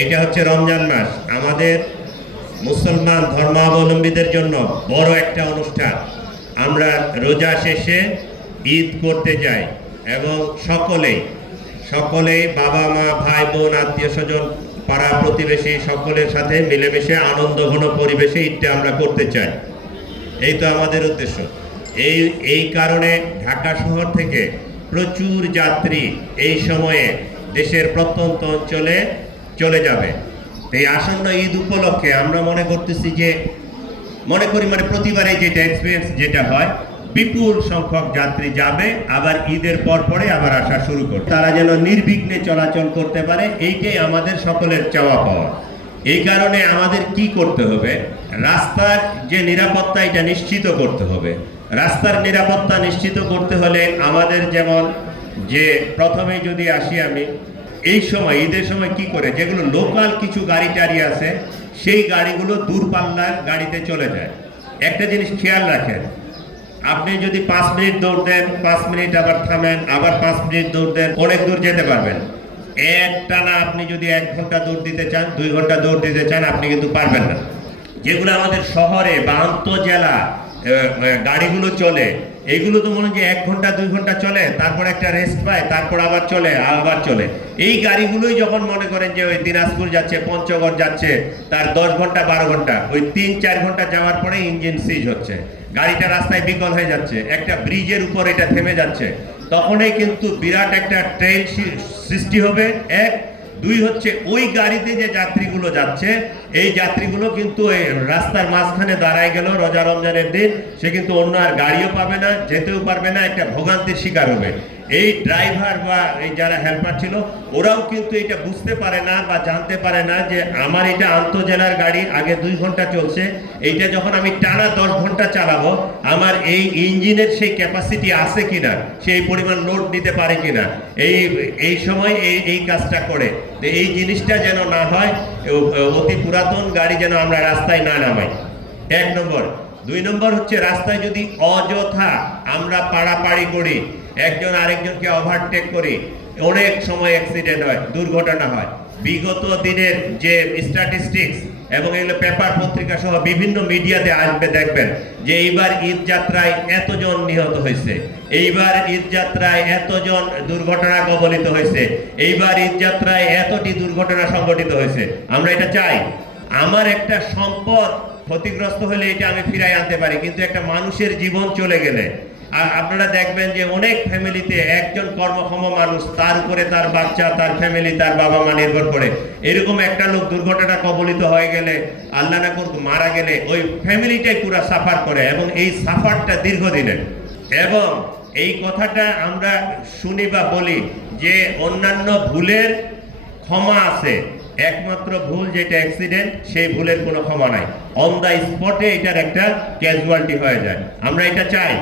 এটা হচ্ছে রমজান মাস, আমাদের মুসলমান ধর্মাবলম্বীদের জন্য বড় একটা অনুষ্ঠান। আমরা রোজা শেষে ঈদ করতে যাই এবং সকলেই বাবা মা ভাই বোন আত্মীয় স্বজন পাড়া প্রতিবেশী সকলের সাথে মিলেমিশে আনন্দঘন পরিবেশে ঈদটা আমরা করতে চাই। এই তো আমাদের উদ্দেশ্য। এই কারণে ঢাকা শহর থেকে প্রচুর যাত্রী এই সময়ে দেশের প্রত্যন্ত অঞ্চলে চলে যাবে। এই আসন্ন ঈদ উপলক্ষে আমরা মনে করি প্রতিবারে যেটা এক্সপিরিয়েন্স যেটা হয়, বিপুল সংখ্যক যাত্রী যাবে, আবার ঈদের পরে আবার আসা শুরু করবে। তারা যেন নির্বিঘ্নে চলাচল করতে পারে, এইটাই আমাদের সকলের চাওয়া পাওয়া। এই কারণে আমাদের কি করতে হবে, রাস্তার যে নিরাপত্তা এটা নিশ্চিত করতে হবে। রাস্তার নিরাপত্তা নিশ্চিত করতে হলে আমাদের যেমন যে প্রথমে যদি আসি আমি এই সময় ঈদের সময় কি করে, যেগুলো লোকাল কিছু গাড়ি টাড়ি আছে সেই গাড়িগুলো দূরপাল্লার গাড়িতে চলে যায়। একটা জিনিস খেয়াল রাখেন, আপনি যদি 5 মিনিট দৌড় দেন, 5 মিনিট আবার থামেন, আবার 5 মিনিট দৌড় দেন, অনেক দূর যেতে পারবেন। একটানা আপনি যদি 1 ঘন্টা দৌড় দিতে চান, 2 ঘন্টা দৌড় দিতে চান, আপনি কিন্তু পারবেন না। যেগুলো আমাদের শহরে বা আন্তঃজেলা গাড়িগুলো চলে, এইগুলো তো মনে হয় যে 1 ঘন্টা 2 ঘন্টা চলে, তারপর একটা রেস্ট পায়, তারপর আবার চলে। এই গাড়িগুলোই যখন মনে করেন যে ওই দিনাজপুর যাচ্ছে, পঞ্চগড় যাচ্ছে, তার 10 ঘন্টা 12 ঘন্টা, ওই 3-4 ঘন্টা যাওয়ার পরে ইঞ্জিন সিজ হচ্ছে, গাড়িটা রাস্তায় বিকল হয়ে যাচ্ছে, একটা ব্রিজের উপর এটা থেমে যাচ্ছে, তখনই কিন্তু বিরাট একটা ট্রেন সৃষ্টি হবে। 1, 2 হচ্ছে ওই গাড়িতে যে যাত্রীগুলো যাচ্ছে, এই যাত্রীগুলো কিন্তু এই রাস্তার মাঝখানে দাঁড়ায় গেল রোজা রমজানের দিন, সে কিন্তু অন্য আর গাড়িও পাবে না, যেতেও পারবে না, একটা ভোগান্তির শিকার হবে। এই ড্রাইভার বা এই যারা হেল্পার ছিল ওরাও কিন্তু এটা বুঝতে পারে না বা জানতে পারে না যে আমার এটা আন্তঃজেলার গাড়ি, আগে 2 ঘন্টা চলছে, এইটা যখন আমি টানা 10 ঘন্টা চালাবো, আমার এই ইঞ্জিনের সেই ক্যাপাসিটি আছে কিনা, সেই পরিমাণ লোড নিতে পারে কিনা, এই সময় এই কাজটা করে। এই জিনিসটা যেন না হয়, অতি পুরাতন গাড়ি যেন আমরা রাস্তায় না নামাই, 1 নম্বর। 2 নম্বর হচ্ছে রাস্তায় যদি অযথা আমরা পাড়াপাড়ি করি, একজন আরেকজনকে ওভারটেক করি, অনেক সময় অ্যাক্সিডেন্ট হয়, দুর্ঘটনা হয়। বিগত দিনের যে স্ট্যাটিস্টিক্স এবং এগুলো পেপার পত্রিকা সহ বিভিন্ন মিডিয়াতে আসবে, দেখবেন যে এইবার ঈদ যাত্রায় এতজন নিহত হয়েছে, এইবার ঈদ যাত্রায় এতজন দুর্ঘটনা কবলিত হয়েছে, এইবার ঈদ যাত্রায় এতটি দুর্ঘটনা সংঘটিত হয়েছে। আমরা এটা চাই। আমার একটা সম্পদ ক্ষতিগ্রস্ত হলে এটা আমি ফিরাই আনতে পারি, কিন্তু একটা মানুষের জীবন চলে গেলে, আর আপনারা দেখবেন যে অনেক ফ্যামিলিতে একজন কর্মক্ষম মানুষ, তার উপরে তার বাচ্চা, তার ফ্যামিলি, তার বাবা মা নির্ভর করে, এরকম একটা লোক দুর্ঘটনা কবলিত হয়ে গেলে, আল্লাহ না করুক মারা গেলে, ওই ফ্যামিলিটাই পুরো সাফার করে এবং এই সাফারটা দীর্ঘদিনের। এবং এই কথাটা আমরা শুনি বা বলি যে অন্যান্য ভুলের ক্ষমা আছে, একমাত্র ভুল যেটা অ্যাক্সিডেন্ট, সেই ভুলের কোনো ক্ষমা নাই। অন দ্য স্পটে এটার একটা ক্যাজুয়ালিটি হয়ে যায়। আমরা এটা চাই।